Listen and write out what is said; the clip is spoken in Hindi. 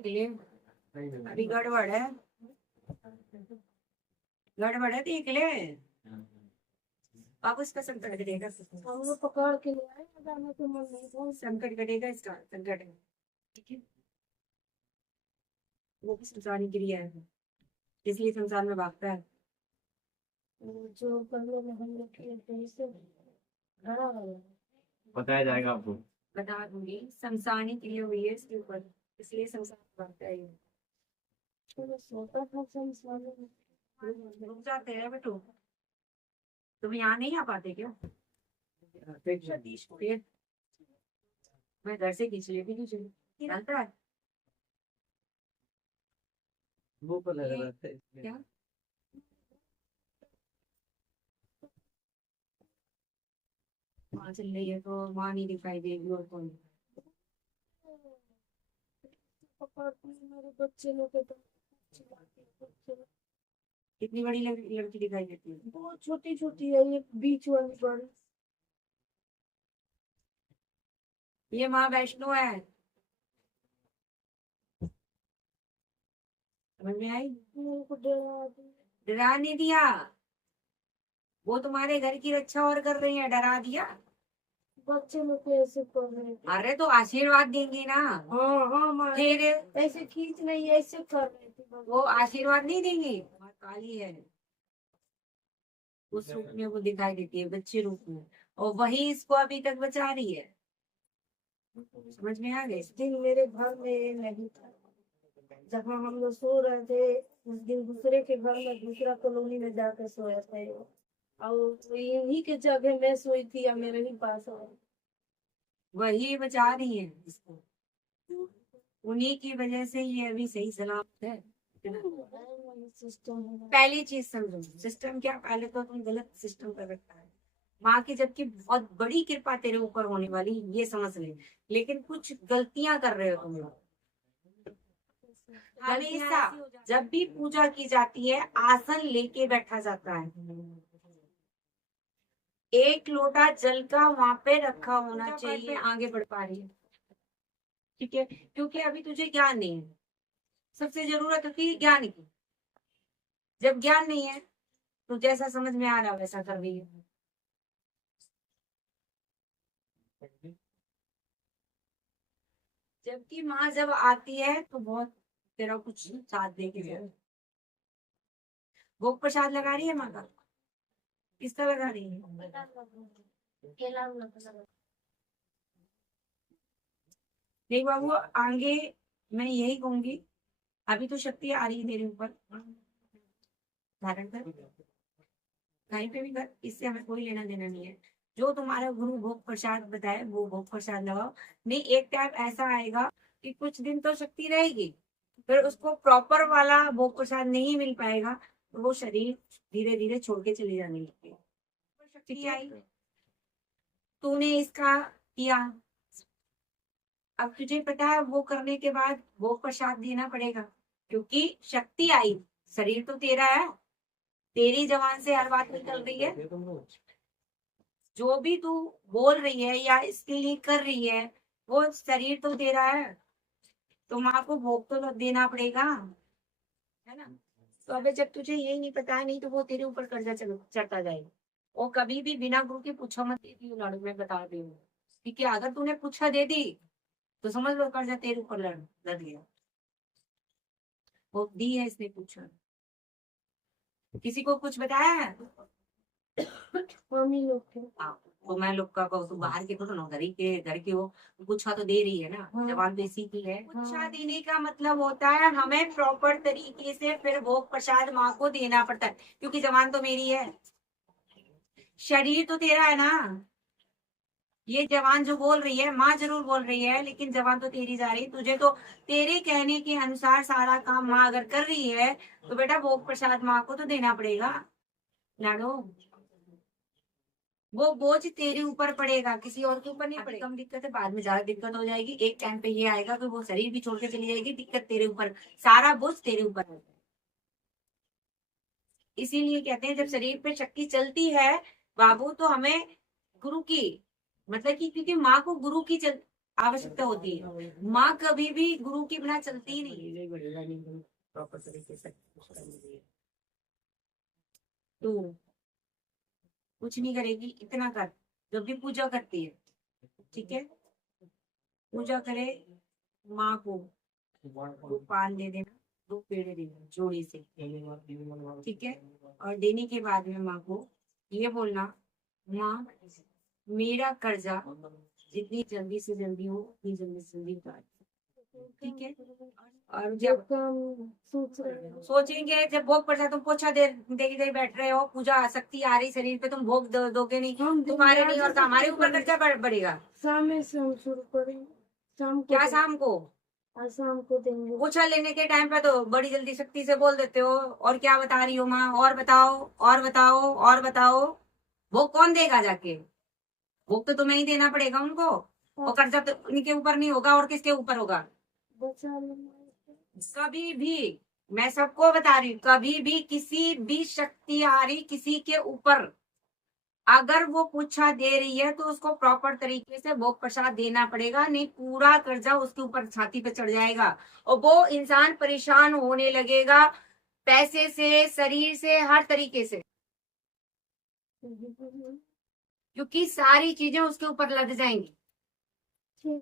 लिए अभी गड़बड़ है, गड़बड़ है, देख ले। बाबू इसका संकट कटेगा, हम लोग पकड़ के ले आए, जाने को मन नहीं था। संकट कटेगा इसका, संकट है, ठीक है। वो भी संसार की क्रिया है, इसलिए संसार में भागता है। जो कमरे में हम लोग खेलते से घड़ा वाला बताया जाएगा आपको। बता दूंगी, संसानी क्रिया हुई है इसके ऊपर, इसलिए संसार में भागता है ये। तो सोता था संसार में। रुक जाते हैं बेटू, तुम यहाँ नहीं आ पाते क्या? सतीश को ये मैं घर से खींच लेती हूँ, चलता है वो पर लग रहा था क्या? वहां चल रही है तो वहां नहीं दिखाई देगी और कौन? पकड़ते हैं मेरे बच्चे लोग के तो कितनी बड़ी लड़की दिखाई देती है? बहुत छोटी छोटी है, ये बीच वाली बड़ी। ये माँ वैष्णो है, समझ में आई? मेरे को डरा दिया। डरा नहीं दिया, वो तुम्हारे घर की रक्षा और कर रही है, डरा दिया? बच्चे लोग कैसे कर रहे थे? अरे तो आशीर्वाद देंगे ना, हाँ हाँ माँ, फिर ऐसे खींच नहीं, ऐसे कर रहे थे बस। वो आशीर्वाद नहीं देंगे। माँ काली है, उस रूप में वो दिखाई देती है, बच्चे रूप में, और वही इसको अभी तक बचा रही है। समझ में आ गई? इस दिन मेरे घर में ये नहीं था, जहाँ हम लोग सो रहे थे उस दिन दूसरे के घर में, दूसरा कॉलोनी में जाकर सोया था ये। और इन्हीं के जगह मैं सोई थी या मेरे ही पास है। वही बचा रही है इसको, उन्हीं की वजह से ये अभी सही सलामत है। सिस्टम पहली चीज समझो, सिस्टम क्या, पहले तो तुम गलत सिस्टम कर रखा है। माँ की जबकि बहुत बड़ी कृपा तेरे ऊपर होने वाली, ये समझ ले, लेकिन कुछ गलतियां कर रहे हो तुम लोग। हमेशा जब भी पूजा की जाती है आसन लेके बैठा जाता है, एक लोटा जल का वहां पे रखा होना चाहिए। आगे बढ़ पा रही है, ठीक है, क्योंकि अभी तुझे ज्ञान नहीं है, सबसे जरूरत होती है ज्ञान की। जब ज्ञान नहीं है तो जैसा समझ में आ रहा वैसा कर रही है। जबकि माँ जब आती है तो बहुत तेरा कुछ साथ दे के जाए। भोग प्रसाद लगा रही है माँ का, किसका लगा रही है? देख बाबू, आगे मैं यही कहूंगी, अभी तो शक्ति आ रही है तेरे ऊपर, धारण कर, कहीं पे भी कर, इससे हमें कोई लेना देना नहीं है। जो तुम्हारा गुरु भोग प्रसाद बताए वो भोग प्रसाद लगाओ। नहीं, एक टाइम ऐसा आएगा कि कुछ दिन तो शक्ति रहेगी, फिर उसको प्रॉपर वाला भोग प्रसाद नहीं मिल पाएगा, तो वो शरीर धीरे धीरे छोड़ के चली जाने लगती। शक्ति आई, तूने इसका किया, अब तुझे पता है वो करने के बाद भोग प्रसाद देना पड़ेगा, क्योंकि शक्ति आई, शरीर तो तेरा है, तेरी जबान से हर बात निकल रही है, जो भी तू बोल रही है या इसके लिए कर रही है, वो शरीर तो तेरा है, तो माँ को भोग तो देना पड़ेगा, है ना? तो अबे जब तुझे यही नहीं पता है, नहीं तो वो तेरे ऊपर कर्जा चढ़ता जाएगा। और कभी भी बिना गुरु के पूछा मत देती लाड़ू, में बता रही हूँ, ठीक है? अगर तूने पूछा दे दी तो समझ लो कर्जा तेरे ऊपर लड़ गया। वो दी है इसने पूछा, किसी को कुछ बताया है? मम्मी लोग थे। हाँ, तो मैं लोग का कहूँ तो बाहर के तो ना, घर के हो, पूछा तो दे रही है ना। हाँ। जवान तो इसी की है। पूछा देने का मतलब होता है हमें प्रॉपर तरीके से फिर भोग प्रसाद माँ को देना पड़ता है, क्योंकि जवान तो मेरी है, शरीर तो तेरा है ना। ये जवान जो बोल रही है, माँ जरूर बोल रही है, लेकिन जवान तो तेरी जा रही है। तुझे तो तेरे कहने के अनुसार सारा काम माँ अगर कर रही है तो बेटा भोग प्रसाद माँ को तो देना पड़ेगा लाडो। वो बोझ तेरे ऊपर पड़ेगा, किसी और के ऊपर नहीं पड़ेगा। कम दिक्कत है, बाद में ज्यादा दिक्कत हो जाएगी। एक टाइम पे ये आएगा कि वो शरीर भी छोड़ के चली जाएगी, दिक्कत तेरे ऊपर, सारा बोझ तेरे ऊपर है। इसीलिए कहते हैं जब शरीर पे शक्ति चलती है बाबू, तो हमें गुरु की मतलब कि, क्योंकि माँ को गुरु की आवश्यकता होती है। माँ कभी भी गुरु के बिना चलती ही नहीं है। प्रॉपर तरीके से तो कुछ नहीं करेगी, इतना कर। जब भी पूजा करती है, ठीक है, पूजा करे, माँ को 2 पान दे देना, 2 पेड़ दे देना जोड़े से, ठीक है। और देने के बाद में माँ को ये बोलना, माँ मेरा कर्जा जितनी जल्दी से जल्दी हो उतनी जल्दी से जल्दी उतार, ठीक है। और जब जब काम सोच रहे हो सोचेंगे, जब भोग पड़ जाए, तुम पोछा दे बैठ रहे हो, पूजा आसक्ति आ रही शरीर पे, तुम भोग दोगे नहीं, हम तुम्हारे नहीं और हमारे ऊपर कर्जा बढ़ेगा। शाम से हम शुरू करेंगे, शाम को क्या शाम को? और शाम को देंगे। पोछा लेने के टाइम पे तो बड़ी जल्दी शक्ति से बोल देते हो, और क्या बता रही हो माँ, और बताओ और बताओ और बताओ। भोग कौन देगा जाके? भोग तो तुम्हें ही देना पड़ेगा उनको, और कर्जा तो उनके ऊपर नहीं होगा, और किसके ऊपर होगा? बचा लेना। कभी भी, मैं सबको बता रही हूँ, कभी भी किसी भी शक्ति आ रही किसी के ऊपर, अगर वो पूछा दे रही है तो उसको प्रॉपर तरीके से भोग प्रसाद देना पड़ेगा, नहीं पूरा कर्जा उसके ऊपर छाती पे चढ़ जाएगा, और वो इंसान परेशान होने लगेगा, पैसे से, शरीर से, हर तरीके से, क्योंकि सारी चीजें उसके ऊपर लद जाएंगी।